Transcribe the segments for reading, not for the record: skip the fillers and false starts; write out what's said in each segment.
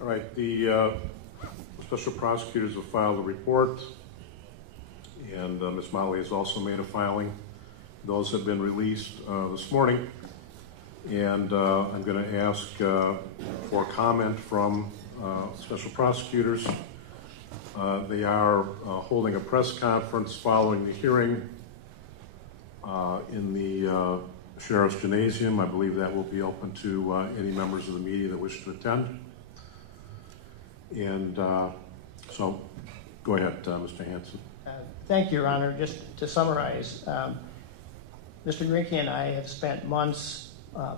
All right, the special prosecutors have filed a report, and Ms. Motley has also made a filing. Those have been released this morning, and I'm going to ask for comment from special prosecutors. They are holding a press conference following the hearing in the Sheriff's Gymnasium. I believe that will be open to any members of the media that wish to attend. And so, go ahead, Mr. Hanson. Thank you, Your Honor. Just to summarize, Mr. Grinke and I have spent months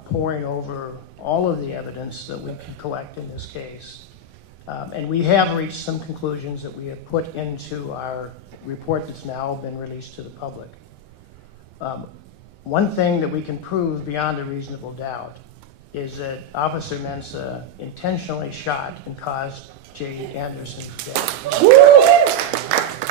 poring over all of the evidence that we can collect in this case. And we have reached some conclusions that we have put into our report that's now been released to the public. One thing that we can prove beyond a reasonable doubt is that Officer Mensah intentionally shot and caused J. Anderson's death.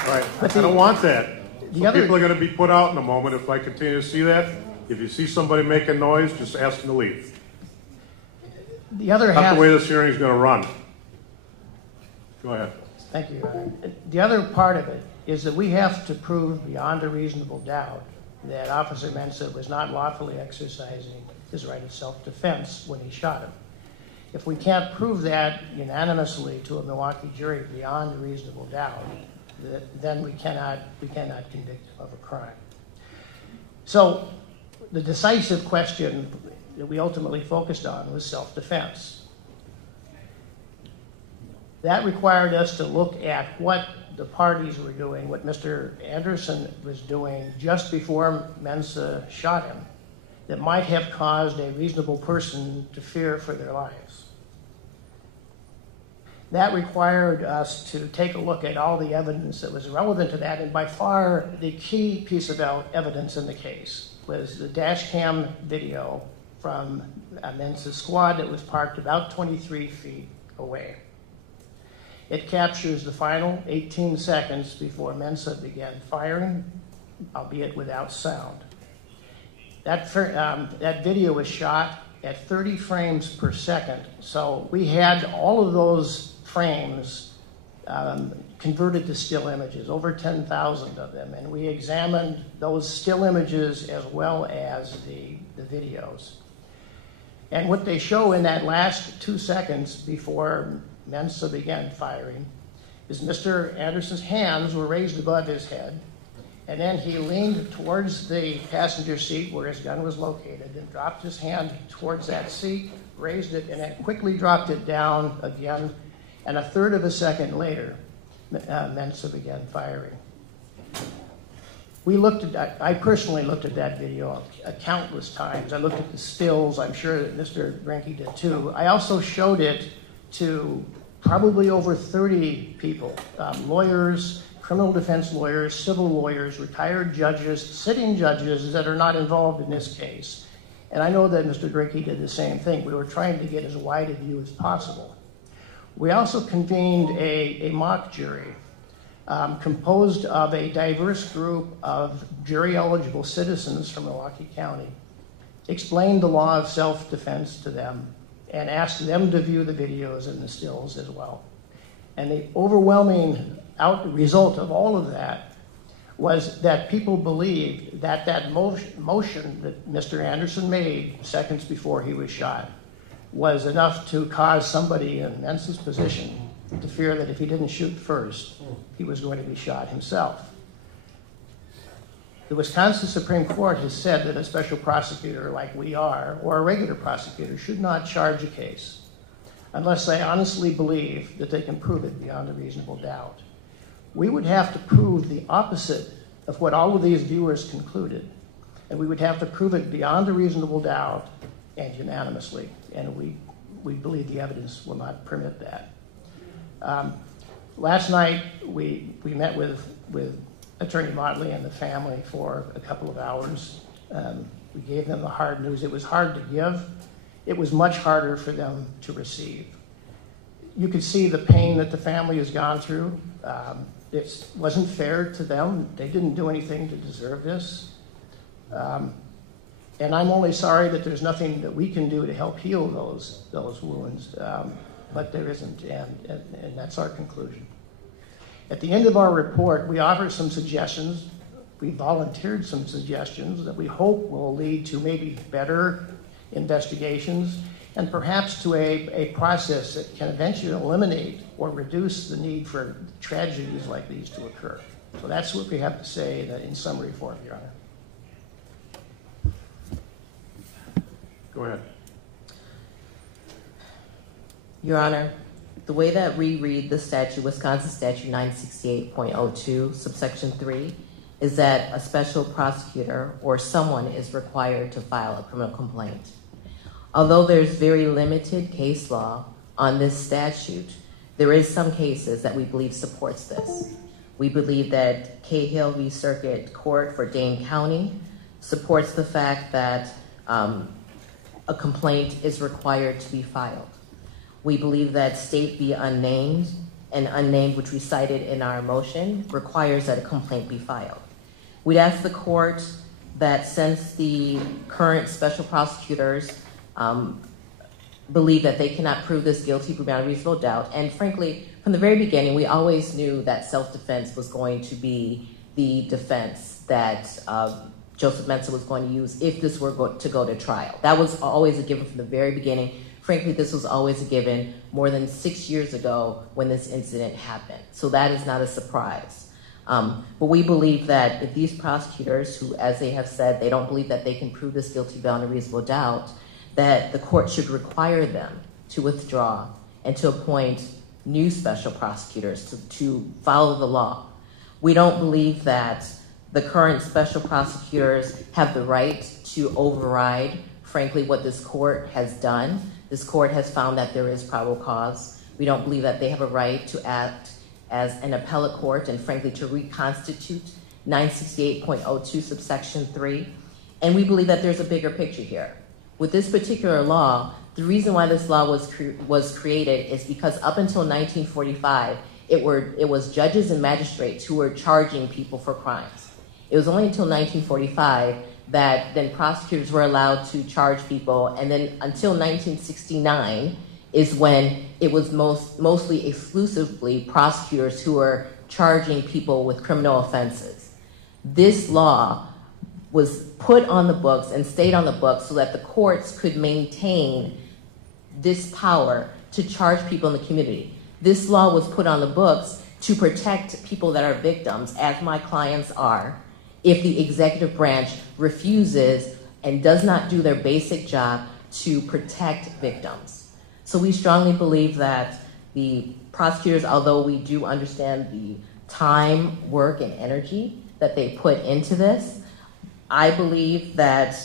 Right, I don't want that. So people are going to be put out in a moment if I continue to see that. If you see somebody making noise, just ask them to leave. The other That's half, the way this hearing is going to run. Go ahead. Thank you, Your Honor. The other part of it is that we have to prove beyond a reasonable doubt that Officer Mensah was not lawfully exercising his right of self-defense when he shot him. If we can't prove that unanimously to a Milwaukee jury beyond a reasonable doubt, then we cannot convict him of a crime. So the decisive question that we ultimately focused on was self-defense. That required us to look at what the parties were doing, what Mr. Anderson was doing just before Mensah shot him, that might have caused a reasonable person to fear for their lives. That required us to take a look at all the evidence that was relevant to that, and by far the key piece of evidence in the case was the dash cam video from Mensah's squad that was parked about 23 feet away. It captures the final 18 seconds before Mensah began firing, albeit without sound. That video was shot at 30 frames per second, so we had all of those frames converted to still images, over 10,000 of them, and we examined those still images as well as the videos. And what they show in that last 2 seconds before Mensah began firing is Mr. Anderson's hands were raised above his head, and then he leaned towards the passenger seat where his gun was located and dropped his hand towards that seat, raised it, and then quickly dropped it down again. And a third of a second later, Mensah began firing. I personally looked at that video countless times. I looked at the stills. I'm sure that Mr. Grinke did too. I also showed it to probably over 30 people, lawyers, criminal defense lawyers, civil lawyers, retired judges, sitting judges that are not involved in this case. And I know that Mr. Grinke did the same thing. We were trying to get as wide a view as possible. We also convened a mock jury composed of a diverse group of jury-eligible citizens from Milwaukee County, explained the law of self-defense to them, and asked them to view the videos and the stills as well. And the overwhelming result of all of that was that people believed that that motion that Mr. Anderson made seconds before he was shot was enough to cause somebody in Mensah's position to fear that if he didn't shoot first, he was going to be shot himself. The Wisconsin Supreme Court has said that a special prosecutor like we are, or a regular prosecutor, should not charge a case unless they honestly believe that they can prove it beyond a reasonable doubt. We would have to prove the opposite of what all of these viewers concluded, and we would have to prove it beyond a reasonable doubt and unanimously, and we believe the evidence will not permit that. Last night, we met with Attorney Motley and the family for a couple of hours. We gave them the hard news. It was hard to give. It was much harder for them to receive. You could see the pain that the family has gone through. It wasn't fair to them. They didn't do anything to deserve this. And I'm only sorry that there's nothing that we can do to help heal those wounds. but there isn't, and that's our conclusion. At the end of our report, we offer some suggestions. We volunteered some suggestions that we hope will lead to maybe better investigations and perhaps to a process that can eventually eliminate or reduce the need for tragedies like these to occur. So that's what we have to say in summary form, Your Honor. Go ahead. Your Honor, the way that we read the statute, Wisconsin Statute 968.02, subsection 3, is that a special prosecutor or someone is required to file a criminal complaint. Although there's very limited case law on this statute, there is some cases that we believe supports this. We believe that Cahill v. Circuit Court for Dane County supports the fact that a complaint is required to be filed. We believe that State v. Unnamed, and Unnamed, which we cited in our motion, requires that a complaint be filed. We'd ask the court that since the current special prosecutors believe that they cannot prove this guilty beyond reasonable doubt, and frankly, from the very beginning, we always knew that self-defense was going to be the defense that Joseph Mensah was going to use if this were to go to trial. That was always a given from the very beginning. Frankly, this was always a given more than 6 years ago when this incident happened. So that is not a surprise. But we believe that if these prosecutors, who, as they have said, they don't believe that they can prove this guilty beyond a reasonable doubt, that the court should require them to withdraw and to appoint new special prosecutors to follow the law. We don't believe that the current special prosecutors have the right to override, frankly, what this court has done. This court has found that there is probable cause. We don't believe that they have a right to act as an appellate court and, frankly, to reconstitute 968.02 subsection 3. And we believe that there's a bigger picture here. With this particular law, the reason why this law was created is because up until 1945, it was judges and magistrates who were charging people for crimes. It was only until 1945 that then prosecutors were allowed to charge people, and then until 1969 is when it was mostly exclusively prosecutors who were charging people with criminal offenses. This law was put on the books and stayed on the books so that the courts could maintain this power to charge people in the community. This law was put on the books to protect people that are victims, as my clients are, if the executive branch refuses and does not do their basic job to protect victims. So we strongly believe that the prosecutors, although we do understand the time, work, and energy that they put into this, I believe that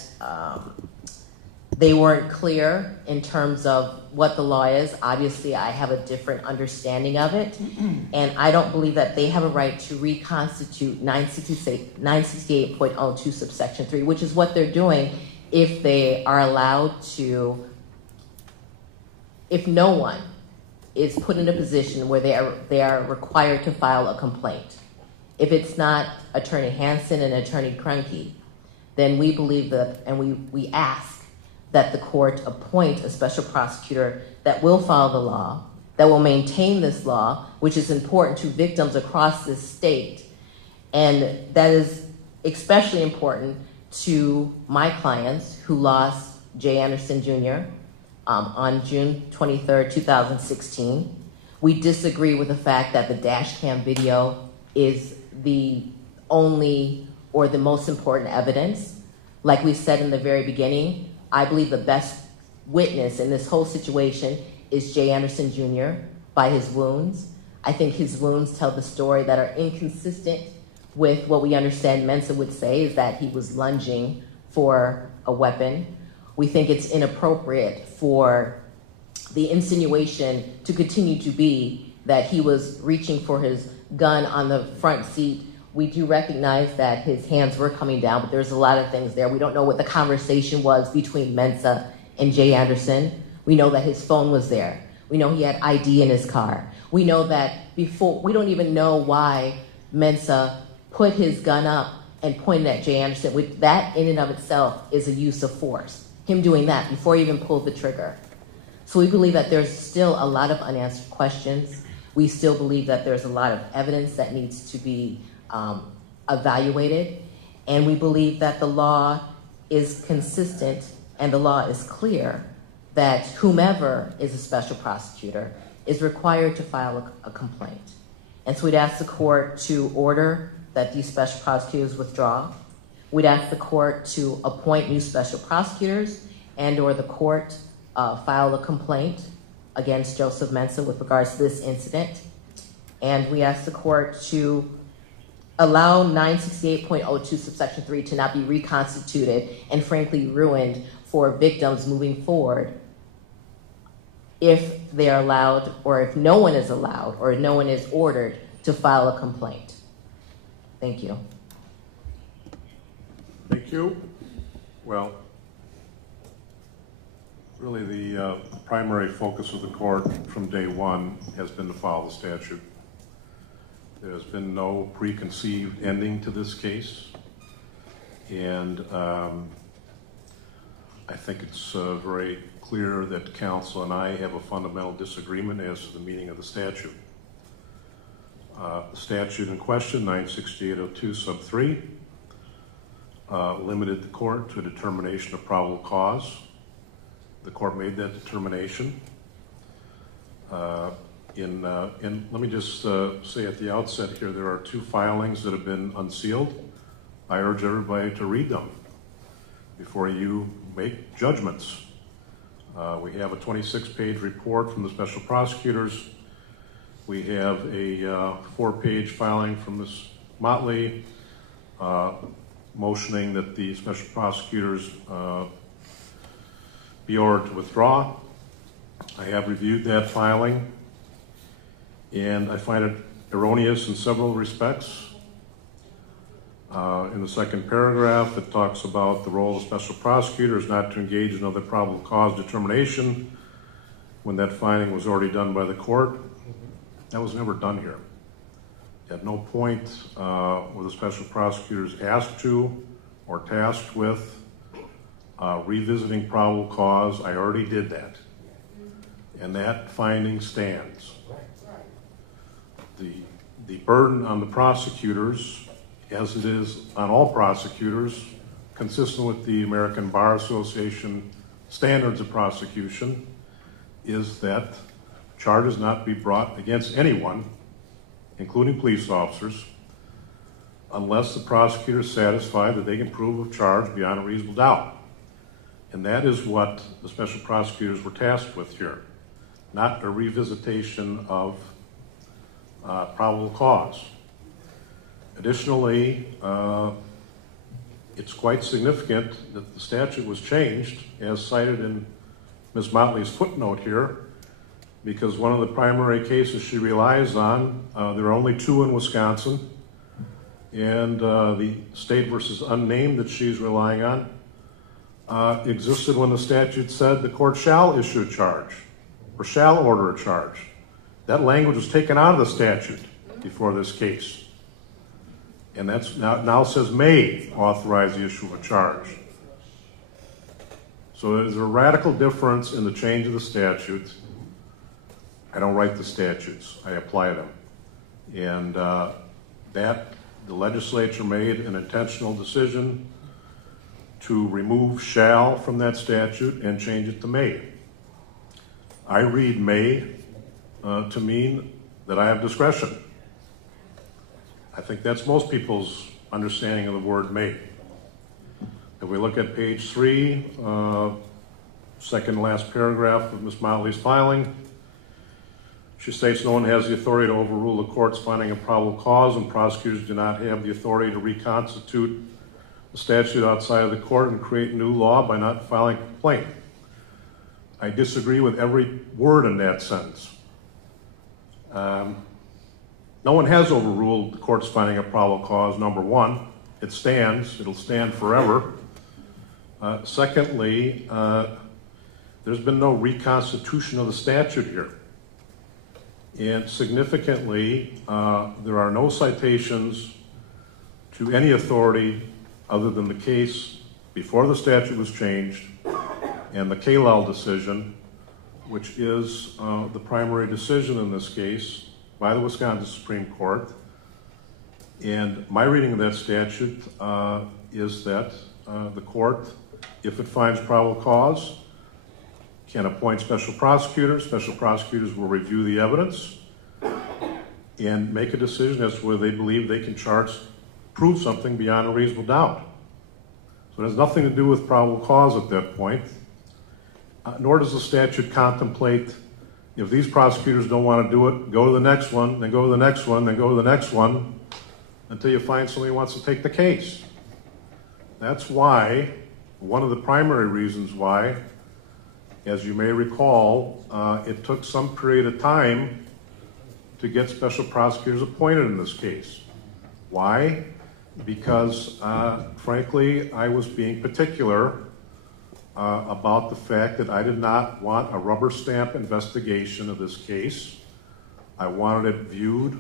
they weren't clear in terms of what the law is. Obviously, I have a different understanding of it, and I don't believe that they have a right to reconstitute 968.02 subsection 3, which is what they're doing if they are allowed to, if no one is put in a position where they are required to file a complaint. If it's not Attorney Hansen and Attorney Krunke, then we believe that, and we ask that the court appoint a special prosecutor that will follow the law, that will maintain this law, which is important to victims across this state. And that is especially important to my clients who lost Jay Anderson Jr. On June 23rd, 2016. We disagree with the fact that the dash cam video is the only or the most important evidence. Like we said in the very beginning, I believe the best witness in this whole situation is Jay Anderson Jr. by his wounds. I think his wounds tell the story that are inconsistent with what we understand Mensah would say, is that he was lunging for a weapon. We think it's inappropriate for the insinuation to continue to be that he was reaching for his gun on the front seat. We do recognize that his hands were coming down, but there's a lot of things there. We don't know what the conversation was between Mensah and Jay Anderson. We know that his phone was there. We know he had ID in his car. We know that we don't even know why Mensah put his gun up and pointed at Jay Anderson. That in and of itself is a use of force. Him doing that before he even pulled the trigger. So we believe that there's still a lot of unanswered questions. We still believe that there's a lot of evidence that needs to be evaluated. And we believe that the law is consistent and the law is clear that whomever is a special prosecutor is required to file a complaint. And so we'd ask the court to order that these special prosecutors withdraw. We'd ask the court to appoint new special prosecutors and or the court file a complaint against Joseph Mensah with regards to this incident. And we ask the court to allow 968.02 subsection 3 to not be reconstituted and frankly ruined for victims moving forward if they are allowed, or if no one is allowed, or if no one is ordered to file a complaint. Thank you. Thank you. Well, really the primary focus of the court from day one has been to follow the statute. There has been no preconceived ending to this case, and I think it's very clear that counsel and I have a fundamental disagreement as to the meaning of the statute. The statute in question, 968.02 sub 3, limited the court to a determination of probable cause. The court made that determination. Let me just say at the outset here, there are 2 filings that have been unsealed. I urge everybody to read them before you make judgments. We have a 26-page report from the special prosecutors. We have a 4-page filing from Ms. Motley motioning that the special prosecutors be ordered to withdraw. I have reviewed that filing, and I find it erroneous in several respects. In the second paragraph, it talks about the role of the special prosecutor is not to engage in other probable cause determination when that finding was already done by the court. That was never done here. At no point were the special prosecutors asked to or tasked with revisiting probable cause. I already did that. And that finding stands. The burden on the prosecutors, as it is on all prosecutors, consistent with the American Bar Association standards of prosecution, is that charges not be brought against anyone, including police officers, unless the prosecutor is satisfied that they can prove a charge beyond a reasonable doubt. And that is what the special prosecutors were tasked with here, not a revisitation of probable cause. Additionally, it's quite significant that the statute was changed, as cited in Ms. Motley's footnote here, because one of the primary cases she relies on, there are only 2 in Wisconsin, and the state versus unnamed that she's relying on existed when the statute said the court shall issue a charge or shall order a charge. That language was taken out of the statute before this case. And that's now says may authorize the issue of a charge. So there's a radical difference in the change of the statute. I don't write the statutes, I apply them. And that the legislature made an intentional decision to remove shall from that statute and change it to may. I read may to mean that I have discretion. I think that's most people's understanding of the word may. If we look at page 3, second last paragraph of Ms. Motley's filing, she states no one has the authority to overrule the court's finding of probable cause, and prosecutors do not have the authority to reconstitute the statute outside of the court and create new law by not filing a complaint. I disagree with every word in that sentence. No one has overruled the court's finding of probable cause, number 1. It stands. It'll stand forever. Secondly, there's been no reconstitution of the statute here. And significantly, there are no citations to any authority other than the case before the statute was changed and the Kalal decision which is the primary decision in this case by the Wisconsin Supreme Court. And my reading of that statute is that the court, if it finds probable cause, can appoint special prosecutors. Special prosecutors will review the evidence and make a decision as to whether they believe they can prove something beyond a reasonable doubt. So it has nothing to do with probable cause at that point, nor does the statute contemplate if these prosecutors don't want to do it, go to the next one, then go to the next one, then go to the next one, until you find somebody who wants to take the case. That's why, one of the primary reasons why, as you may recall, it took some period of time to get special prosecutors appointed in this case. Why? Because, frankly, I was being particular about the fact that I did not want a rubber stamp investigation of this case. I wanted it viewed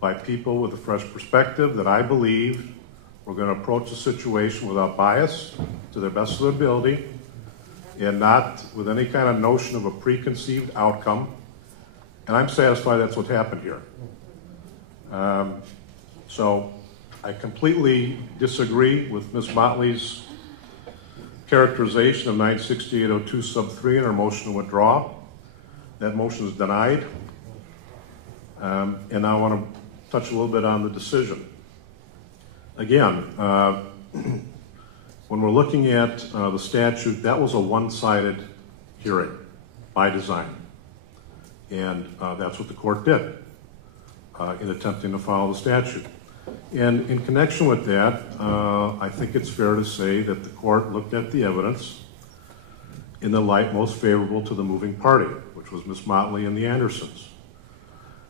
by people with a fresh perspective that I believed were going to approach the situation without bias, to the best of their ability, and not with any kind of notion of a preconceived outcome. And I'm satisfied that's what happened here. So I completely disagree with Ms. Motley's characterization of 96802 sub 3 in her motion to withdraw. That motion is denied. And I want to touch a little bit on the decision. Again, when we're looking at the statute, that was a one-sided hearing by design. And that's what the court did in attempting to follow the statute. And in connection with that, I think it's fair to say that the court looked at the evidence in the light most favorable to the moving party, which was Ms. Motley and the Andersons,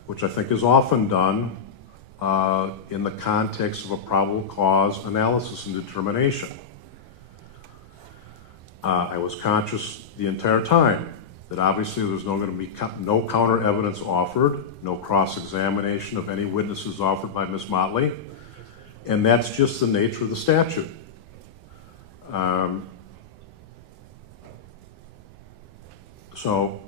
which I think is often done in the context of a probable cause analysis and determination. I was conscious the entire time that obviously there's going to be no counter evidence offered, no cross-examination of any witnesses offered by Ms. Motley, and that's just the nature of the statute. So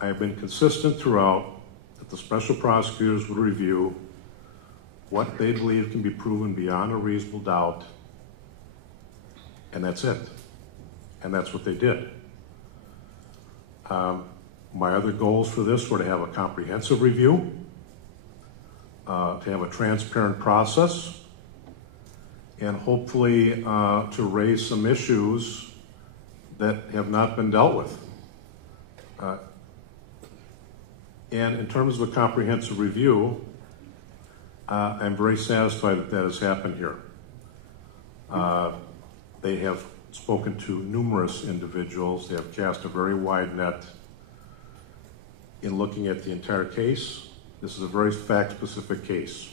I have been consistent throughout that the special prosecutors would review what they believe can be proven beyond a reasonable doubt, and that's it. And that's what they did. My other goals for this were to have a comprehensive review, to have a transparent process, and hopefully to raise some issues that have not been dealt with. And in terms of a comprehensive review, I'm very satisfied that that has happened here. They have spoken to numerous individuals. They have cast a very wide net in looking at the entire case. This is a very fact-specific case.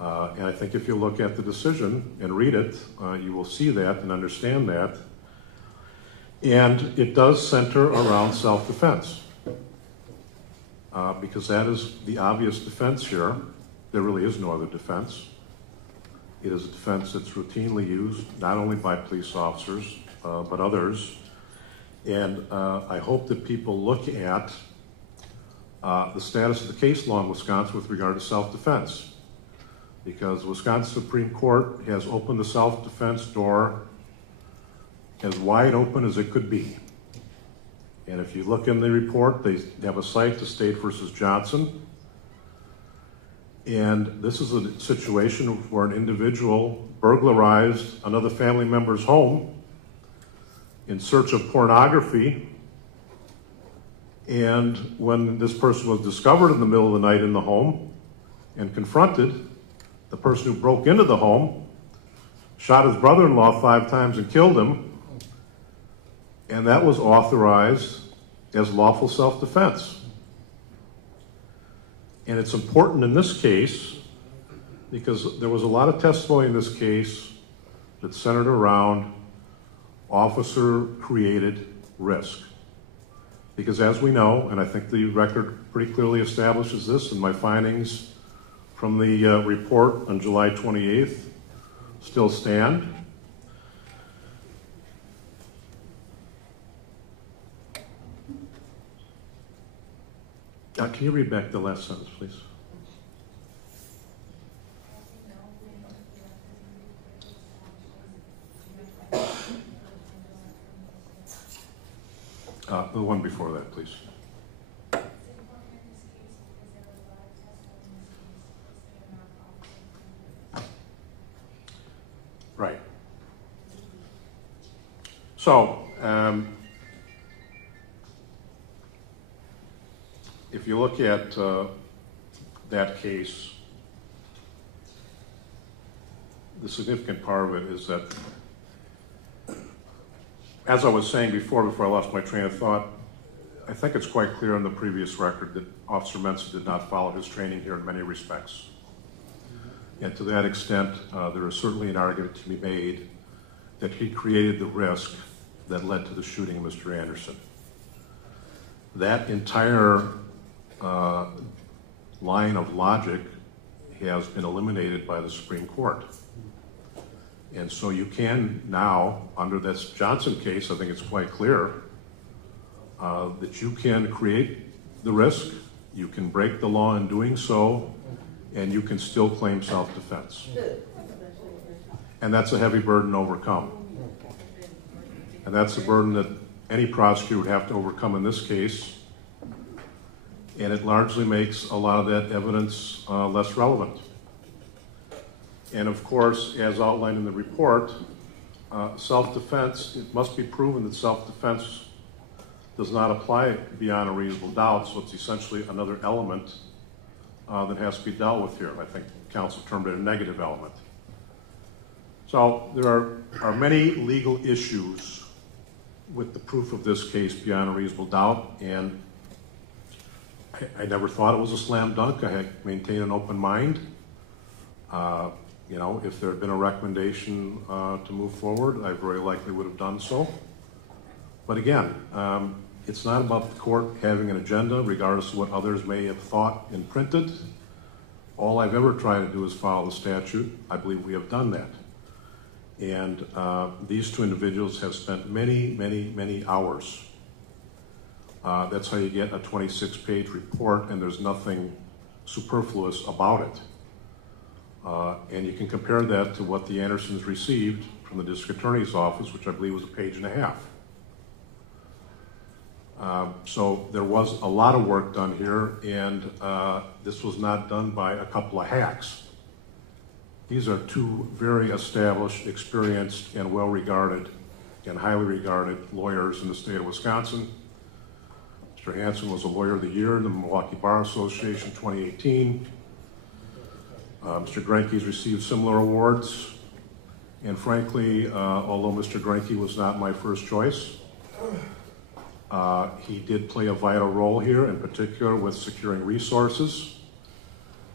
And I think if you look at the decision and read it, you will see that and understand that. And it does center around self-defense, because that is the obvious defense here. There really is no other defense. It is a defense that's routinely used, not only by police officers, but others. And I hope that people look at the status of the case law in Wisconsin with regard to self-defense, because the Wisconsin Supreme Court has opened the self-defense door as wide open as it could be. And if you look in the report, they have a cite to State versus Johnson. And this is a situation where an individual burglarized another family member's home in search of pornography. And when this person was discovered in the middle of the night in the home and confronted, the person who broke into the home shot his brother-in-law 5 times and killed him. And that was authorized as lawful self-defense. And it's important in this case because there was a lot of testimony in this case that centered around officer-created risk. Because as we know, and I think the record pretty clearly establishes this, and my findings from the report on July 28th still stand. Can you read back the last sentence, please? The one before that, please. Right. So, if you look at that case, the significant part of it is that, as I was saying before I lost my train of thought, I think it's quite clear on the previous record that Officer Mensah did not follow his training here in many respects. And to that extent, there is certainly an argument to be made that he created the risk that led to the shooting of Mr. Anderson. That entire line of logic has been eliminated by the Supreme Court. And so you can now, under this Johnson case, I think it's quite clear that you can create the risk, you can break the law in doing so, and you can still claim self-defense. And that's a heavy burden to overcome. And that's a burden that any prosecutor would have to overcome in this case. And it largely makes a lot of that evidence less relevant. And of course, as outlined in the report, self-defense, it must be proven that self-defense does not apply beyond a reasonable doubt, so it's essentially another element that has to be dealt with here. I think counsel termed it a negative element. So there are many legal issues with the proof of this case beyond a reasonable doubt, and I never thought it was a slam dunk. I had maintained an open mind. If there had been a recommendation to move forward, I very likely would have done so. But again, it's not about the court having an agenda, regardless of what others may have thought and printed. All I've ever tried to do is follow the statute. I believe we have done that. And these two individuals have spent many, many, many hours. That's how you get a 26-page report, and there's nothing superfluous about it. And you can compare that to what the Andersons received from the district attorney's office, which I believe was a page and a half. So there was a lot of work done here, and this was not done by a couple of hacks. These are two very established, experienced, and well-regarded and highly regarded lawyers in the state of Wisconsin. Mr. Hansen was a Lawyer of the Year in the Milwaukee Bar Association 2018. Mr. Grenke's received similar awards, and frankly, although Mr. Grenke was not my first choice, he did play a vital role here, in particular with securing resources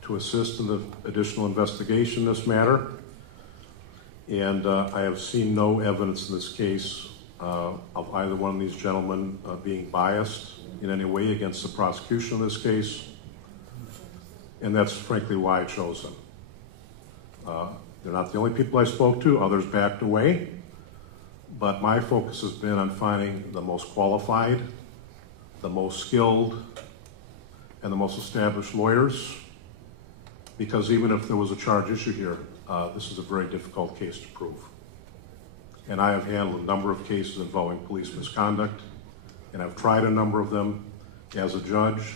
to assist in the additional investigation in this matter. And I have seen no evidence in this case of either one of these gentlemen being biased in any way against the prosecution in this case. And that's frankly why I chose them. They're not the only people I spoke to, others backed away. But my focus has been on finding the most qualified, the most skilled, and the most established lawyers, because even if there was a charge issue here, this is a very difficult case to prove. And I have handled a number of cases involving police misconduct, and I've tried a number of them as a judge.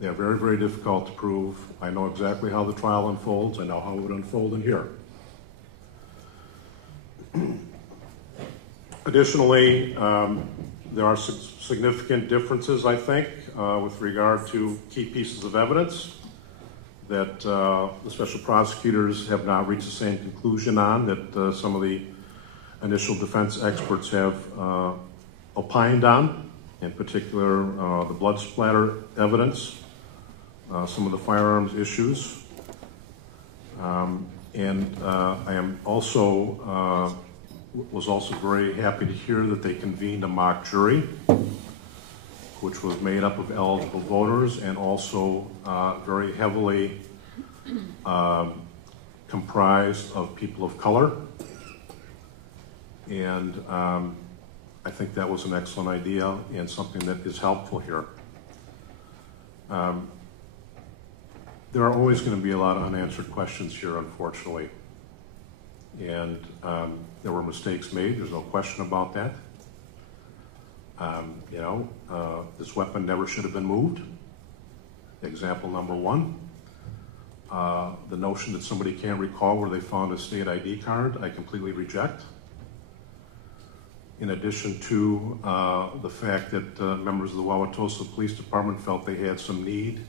They are very, very difficult to prove. I know exactly how the trial unfolds. I know how it would unfold in here. Additionally, there are significant differences, I think, with regard to key pieces of evidence that the special prosecutors have not reached the same conclusion on that some of the initial defense experts have opined on, in particular the blood splatter evidence, some of the firearms issues. And I am also was also very happy to hear that they convened a mock jury, which was made up of eligible voters and also very heavily comprised of people of color. And I think that was an excellent idea and something that is helpful here. There are always going to be a lot of unanswered questions here, unfortunately. And there were mistakes made, there's no question about that. This weapon never should have been moved. Example number one. The notion that somebody can't recall where they found a state ID card, I completely reject. In addition to the fact that members of the Wauwatosa Police Department felt they had some need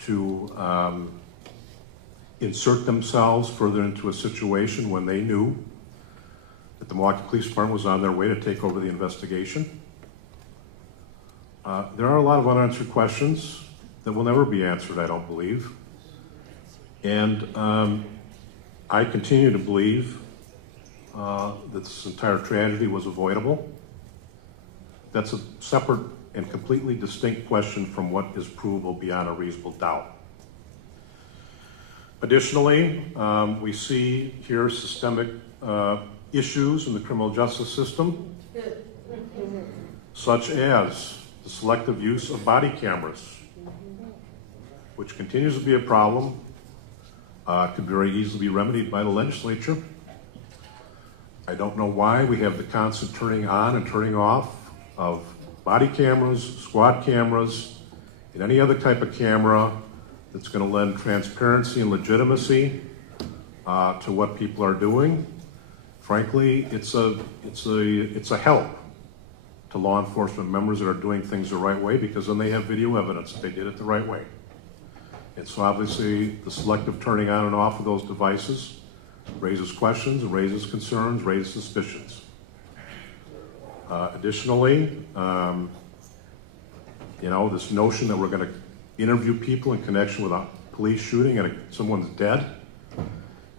to insert themselves further into a situation when they knew that the Milwaukee Police Department was on their way to take over the investigation. There are a lot of unanswered questions that will never be answered, I don't believe. And I continue to believe that this entire tragedy was avoidable. That's a separate and completely distinct question from what is provable beyond a reasonable doubt. Additionally, we see here systemic issues in the criminal justice system, such as the selective use of body cameras, which continues to be a problem, could very easily be remedied by the legislature. I don't know why we have the constant turning on and turning off of body cameras, squad cameras, and any other type of camera that's going to lend transparency and legitimacy to what people are doing. Frankly, it's a help to law enforcement members that are doing things the right way, because then they have video evidence that they did it the right way. And so obviously the selective turning on and off of those devices raises questions, raises concerns, raises suspicions. Additionally, this notion that we're going to interview people in connection with a police shooting and someone's dead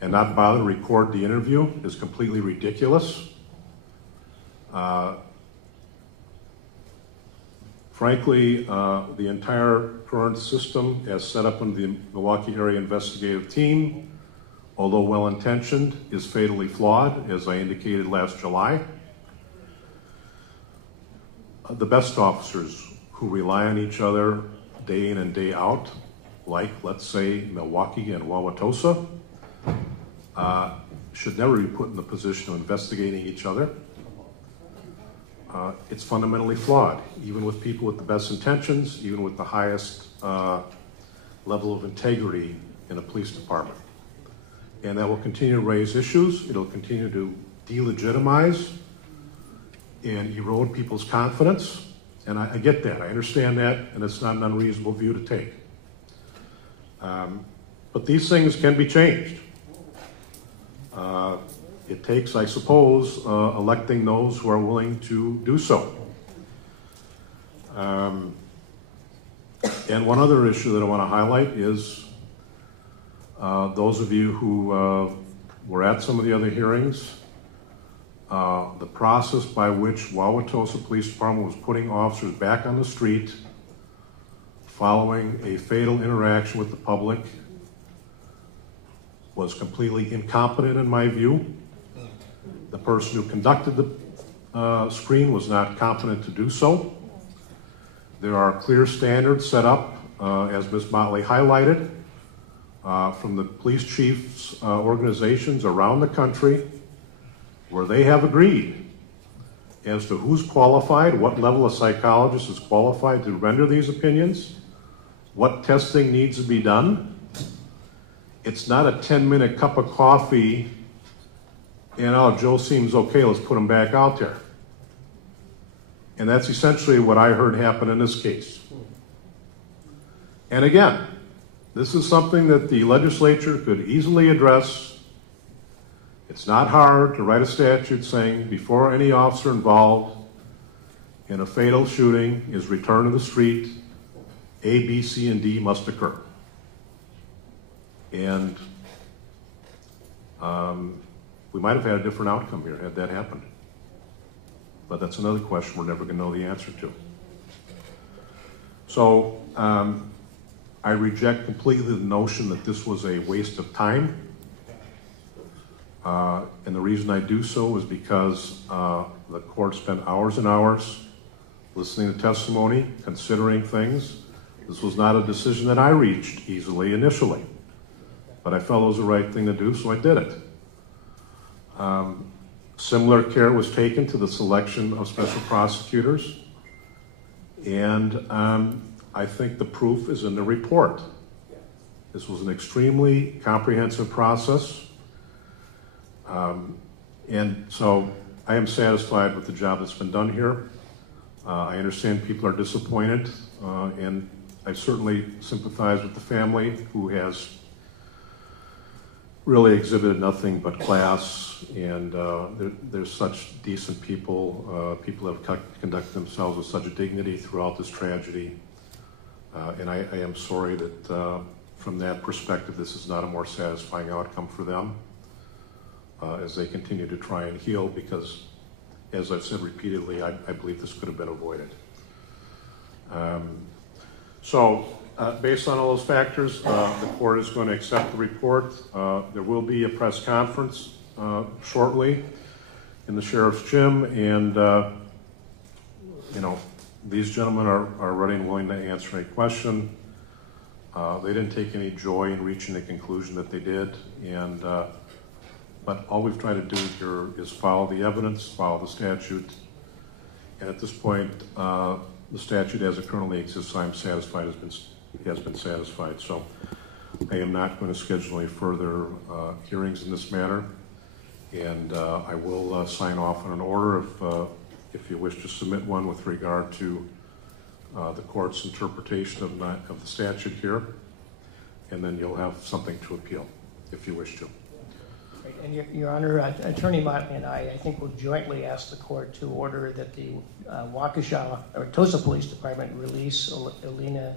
and not bother to record the interview is completely ridiculous. Frankly, the entire current system as set up in the Milwaukee Area Investigative Team, although well-intentioned, is fatally flawed, as I indicated last July. The best officers who rely on each other day in and day out, like, let's say, Milwaukee and Wauwatosa, should never be put in the position of investigating each other. It's fundamentally flawed, even with people with the best intentions, even with the highest level of integrity in a police department. And that will continue to raise issues. It'll continue to delegitimize and erode people's confidence. And I get that, I understand that, and it's not an unreasonable view to take. But these things can be changed. It takes, I suppose, electing those who are willing to do so. And one other issue that I want to highlight is those of you who were at some of the other hearings, the process by which Wauwatosa Police Department was putting officers back on the street following a fatal interaction with the public was completely incompetent in my view. The person who conducted the screen was not competent to do so. There are clear standards set up, as Ms. Motley highlighted, from the police chiefs' organizations around the country, where they have agreed as to who's qualified, what level of psychologist is qualified to render these opinions, what testing needs to be done. It's not a 10-minute cup of coffee and, oh, Joe seems okay, let's put him back out there. And that's essentially what I heard happen in this case. And again, this is something that the legislature could easily address. It's not hard to write a statute saying before any officer involved in a fatal shooting is returned to the street, A, B, C, and D must occur. And we might have had a different outcome here had that happened. But that's another question we're never going to know the answer to. So I reject completely the notion that this was a waste of time. And the reason I do so is because the court spent hours and hours listening to testimony, considering things, This was not a decision that I reached easily initially, but I felt it was the right thing to do, so I did it. Similar care was taken to the selection of special prosecutors, and I think the proof is in the report. This was an extremely comprehensive process, and so I am satisfied with the job that's been done here. I understand people are disappointed, and I certainly sympathize with the family who has really exhibited nothing but class, and there's such decent people. People have conducted themselves with such dignity throughout this tragedy, and I am sorry that from that perspective this is not a more satisfying outcome for them as they continue to try and heal, because as I've said repeatedly, I believe this could have been avoided. Based on all those factors, the court is going to accept the report. There will be a press conference shortly in the sheriff's gym, and these gentlemen are ready and willing to answer any question. They didn't take any joy in reaching the conclusion that they did, but all we've tried to do here is follow the evidence, follow the statute, and at this point, the statute as it currently exists, I'm satisfied has been satisfied. So I am not going to schedule any further hearings in this matter, and I will sign off on an order if you wish to submit one with regard to the court's interpretation of the statute here, and then you'll have something to appeal if you wish to. And Your Honor, Attorney Motley and I think will jointly ask the court to order that the Waukesha or Tosa Police Department release Elena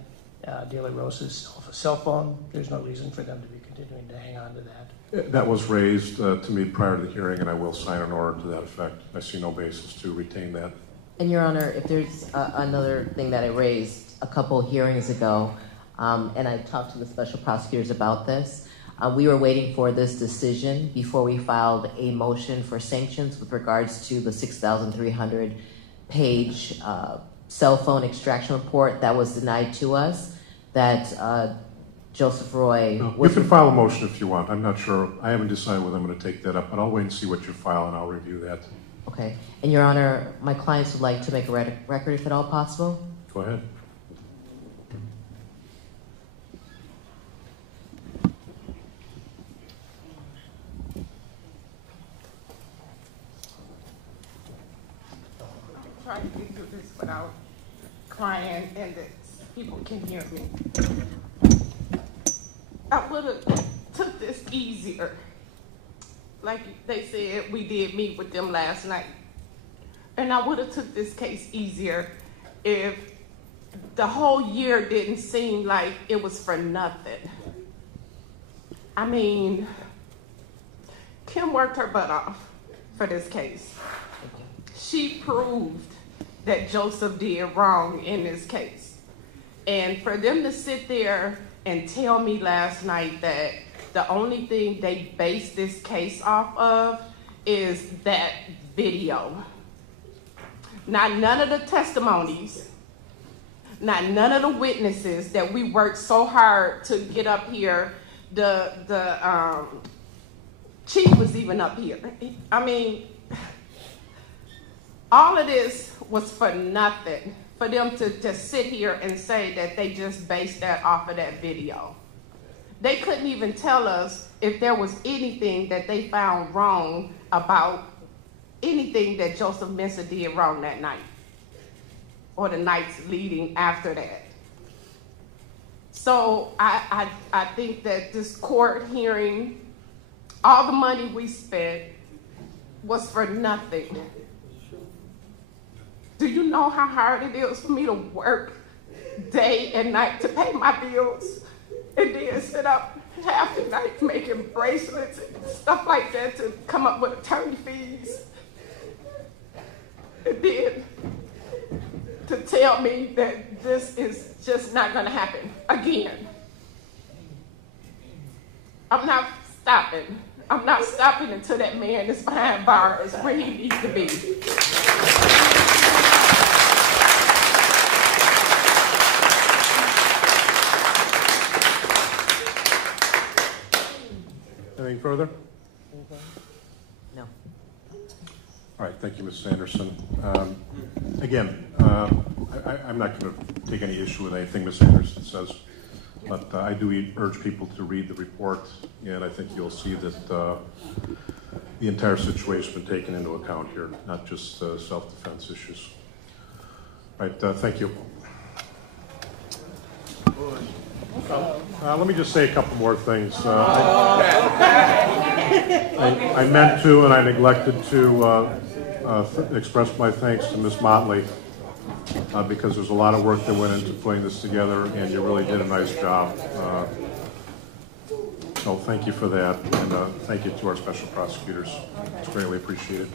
De La Rosa's cell phone. There's no reason for them to be continuing to hang on to that. That was raised to me prior to the hearing, and I will sign an order to that effect. I see no basis to retain that. And Your Honor, if there's another thing that I raised a couple hearings ago, and I talked to the special prosecutors about this, we were waiting for this decision before we filed a motion for sanctions with regards to the 6,300 page cell phone extraction report that was denied to us, that Joseph Roy... You can file a motion if you want. I'm not sure. I haven't decided whether I'm going to take that up, but I'll wait and see what you file, and I'll review that. Okay. And Your Honor, my clients would like to make a record if at all possible. Go ahead. Try to get through this without crying and that people can hear me. I would have took this easier. Like they said, we did meet with them last night. And I would have took this case easier if the whole year didn't seem like it was for nothing. I mean, Kim worked her butt off for this case. She proved that Joseph did wrong in this case. And for them to sit there and tell me last night that the only thing they based this case off of is that video. Not none of the testimonies, not none of the witnesses that we worked so hard to get up here. The chief was even up here. I mean, all of this was for nothing, for them to just sit here and say that they just based that off of that video. They couldn't even tell us if there was anything that they found wrong about anything that Joseph Mensah did wrong that night or the nights leading after that. So I think that this court hearing, all the money we spent was for nothing. Do you know how hard it is for me to work day and night to pay my bills and then sit up half the night making bracelets and stuff like that to come up with attorney fees? And then to tell me that this is just not going to happen again. I'm not stopping. I'm not stopping until that man is behind bars where he needs to be. All right, thank you, Ms. Anderson. Again, I'm not going to take any issue with anything Ms. Anderson says, but I do urge people to read the report, and I think you'll see that the entire situation has been taken into account here, not just self-defense issues. All right, thank you. Let me just say a couple more things. I meant to, and I neglected to express my thanks to Ms. Motley because there's a lot of work that went into putting this together, and you really did a nice job. So thank you for that, and thank you to our special prosecutors. It's greatly appreciated.